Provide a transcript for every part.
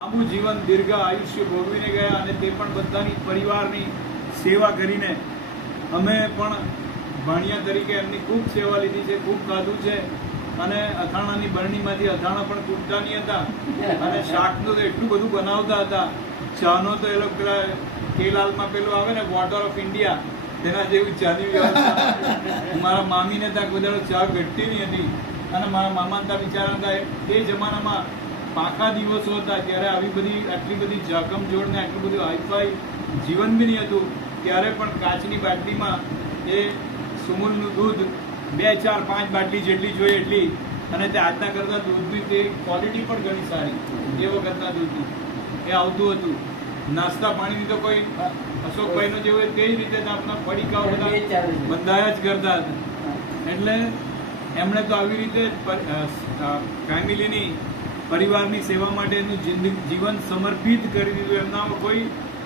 લાંબુ જીવન દીર્ઘ આયુષ્ય ભોગવીને ગયા અને તે પણ બધાની પરિવારની સેવા કરીને અમે પણ ભાણિયા તરીકે એમની ખૂબ સેવા લીધી છે, ખૂબ ખાધું છે અને અથાણાની બરણીમાંથી અથાણા પણ તૂટતા નહીં હતા અને શાકનું તો એટલું બધું બનાવતા હતા. ચાનો તો એ લોકો પેલા કેલાલમાં પેલું આવે ને વોટર ઓફ ઇન્ડિયા તેના જેવી ચાની વ્યવસ્થા. મારા મામીને ત્યાં કોઈ દાડો ચા ઘટતી નહીં હતી અને મારા મામા ત્યાં બિચારા હતા. તે જમાનામાં પાકા દિવસો હતા ત્યારે આટલી બધી જાકમજોડ ને આટલું બધું હાઈફાઈ જીવન બી નહીં હતું. ત્યારે પણ કાચની બાટલીમાં એ સુમૂલનું દૂધ 2, 4, 5 બાટલી જેટલી જોઈએ એટલી, અને તે આજના કરતાં દૂધની તે ક્વોલિટી પણ ઘણી સારી એ વખતના દૂધની એ આવતું હતું. નાસ્તા પાણીની તો કોઈ અશોકભાઈનો જેવો તે જ રીતે આપણા પડીકાઓ બધા બંધાયા જ કરતા હતા. એટલે એમણે તો આવી રીતે ફેમિલીની પરિવારની સેવા માટેનું જીવન સમર્પિત કરી દીધું. એમનામાં કોઈ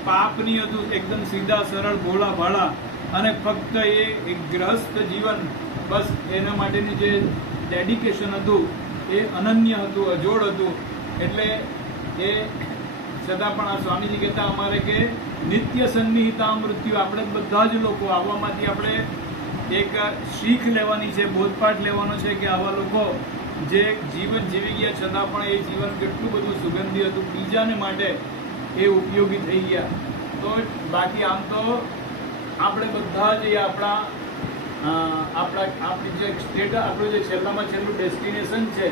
પાપ નહીં હતું, એકદમ સીધા સરળ ભોળા ભાળા અને ફક્ત એક ગ્રહસ્થ જીવન, બસ એના માટેનું જે ડેડિકેશન હતું એ અનન્ય હતું, અજોડ હતું. એટલે એ છતાં પણ આ સ્વામીજી કહેતા અમારે કે નિત્ય સન્નિહિતા મૃત્યુ, આપણે બધા જ લોકો આવવામાંથી આપણે એક શીખ લેવાની છે, બોધપાઠ લેવાનો છે કે આવા લોકો જે જીવન જીવી ગયા છતાં પણ એ જીવન કેટલું બધું સુગંધી હતું, બીજાને માટે એ ઉપયોગી થઈ ગયા. તો બાકી આમ તો આપણે બધા જ આપણી જે સ્ટેટ, આપણું જે છેલ્લામાં છેલ્લું ડેસ્ટિનેશન છે,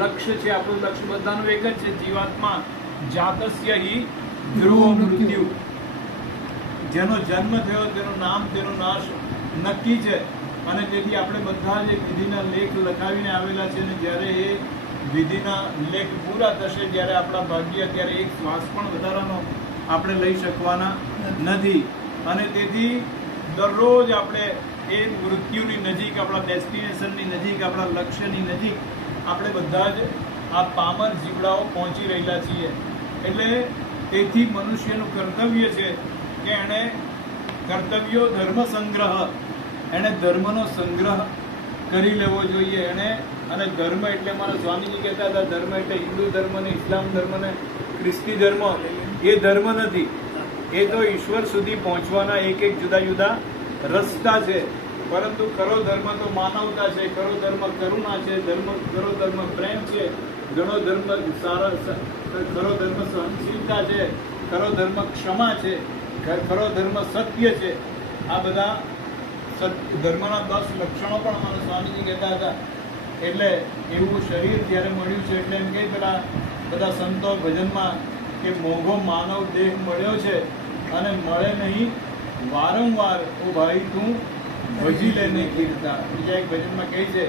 લક્ષ્ય છે, આપણું લક્ષ્ય બધાનું એક જ છે, જીવાત્મા જાતસ્ય હિ ધ્રુવ મૃત્યુ. જેનો જન્મ થયો તેનું નામ, તેનો નાશ નક્કી છે. અને તેથી આપણે બધા જ વિધિના લેખ લખાવીને આવેલા છે. અને જ્યારે એ વિધિના લેખ પૂરા થશે, જ્યારે આપણા ભાગ્ય, ત્યારે એક શ્વાસ પણ વધારાનો આપણે લઈ શકવાના નથી. અને તેથી દરરોજ આપણે એ મૃત્યુની નજીક, આપણા ડેસ્ટિનેશનની નજીક, આપણા લક્ષ્યની નજીક આપણે બધા જ આ પામર જીવડાઓ પહોંચી રહેલા છીએ. એટલે તેથી મનુષ્યનું કર્તવ્ય છે કે એણે કર્તવ્યો ધર્મ સંગ્રહ, એણે ધર્મનો સંગ્રહ કરી લેવો જોઈએ. અને ધર્મ એટલે મારા સ્વામીજી કહેતા હતા, ધર્મ એટલે હિન્દુ ધર્મ ને ઇસ્લામ ધર્મ ને ખ્રિસ્તી ધર્મ, એ ધર્મ નથી. એ તો ઈશ્વર સુધી પહોંચવાના એક જુદા જુદા રસ્તા છે. પરંતુ ખરો ધર્મ તો માનવતા છે, ખરો ધર્મ કરુણા છે, ખરો ધર્મ પ્રેમ છે, ખરો ધર્મ સહનશીલતા છે, ખરો ધર્મ ક્ષમા છે, ખરો ધર્મ સત્ય છે. આ બધા ધર્મના 10 લક્ષણો પણ અમારા સ્વામીજી કહેતા હતા. એટલે એવું શરીર જ્યારે મળ્યું છે, એટલે એમ કહે પેલા બધા સંતો ભજનમાં કે મોંઘો માનવ દેહ મળ્યો છે અને મળે નહીં વારંવાર, ઓ ભાઈ તું ભજી લેને કીર્તા. બીજા એક ભજનમાં કહે છે,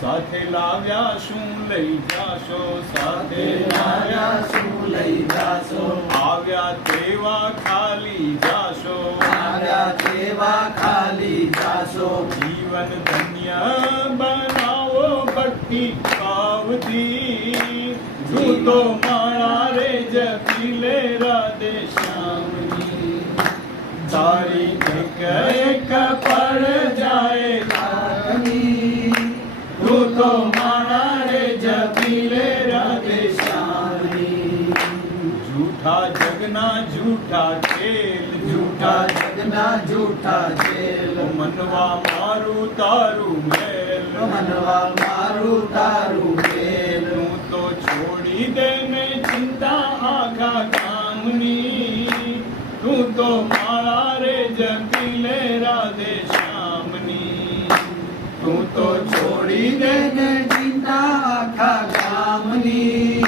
સાથે લાવ્યા શું લઈ જાશો, સાથે લાવ્યા શું લઈ જાશો, આવ્યા તેવા ખાલી જાશો, આવ્યા તેવા ખાલી જાશો. જીવન ધન્ય બનાવો ભક્તિ ભાવથી, જૂતો માળા રે જપી લે રાધે શ્યામની. તારી એક પડ જાય લાગની, જૂતો માળા રે જપી લે રાધે શ્યામની. જૂઠા જગના જૂઠા ખેલ, જૂઠા જગના જૂઠા ખેલ, મનવા મારું તારું મેલ, મનવા મારું તારું મેલ. તું તો છોડી દે ને ચિંતા આખા ગામની, તું તો માળા રે જપી લે રાધે શ્યામની. તું તો છોડી દે ને ચિંતા આખા ગામની,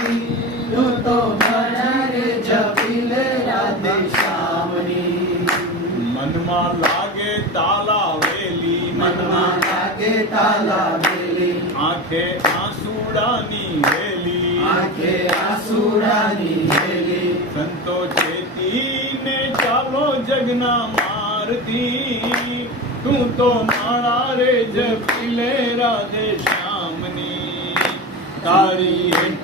તું તો માળા રે જપી લે રાધે શ્યામની. મનમાં લાગે તાલા વેલી, મનમાં લાગે તાલા વેલી, આંખે આંસુડાની વેલી, આંખે આંસુડાની વેલી. સંતો ચેતીને ચાલો જગના મારતી, તું તો માળા રે જપી લે રાધે શ્યામની. તારી એક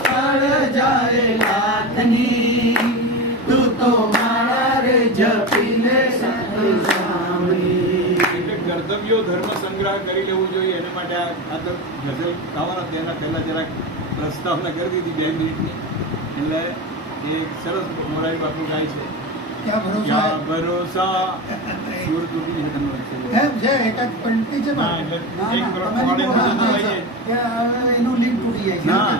પડ જાય લાખની, તું તો માળા રે જપી લે રાધે શ્યામની. એટલે કર્તવ્યો ધર્મ સંગ્રહ કરી લેવું જોઈએ. એના માટે આ તો ગઝલ ગાવાના તેના પહેલા જરાક પ્રસ્તાવના કરી દીધી 2 મિનિટની. એટલે એક સરસ મોરારી બાપુ ગાય છે, ક્યાં ભરોસા ક્યાં ભરોસા, સુર તૂટી છે તમને વચ્ચે. એમ છે એકાદ પંક્તિ છે ના, પણ એટલે ના, એક ના, વખત તમે મોડે હા, બધું હા, ગાય છે. એનું લિંક તૂટી જાય છે. ના.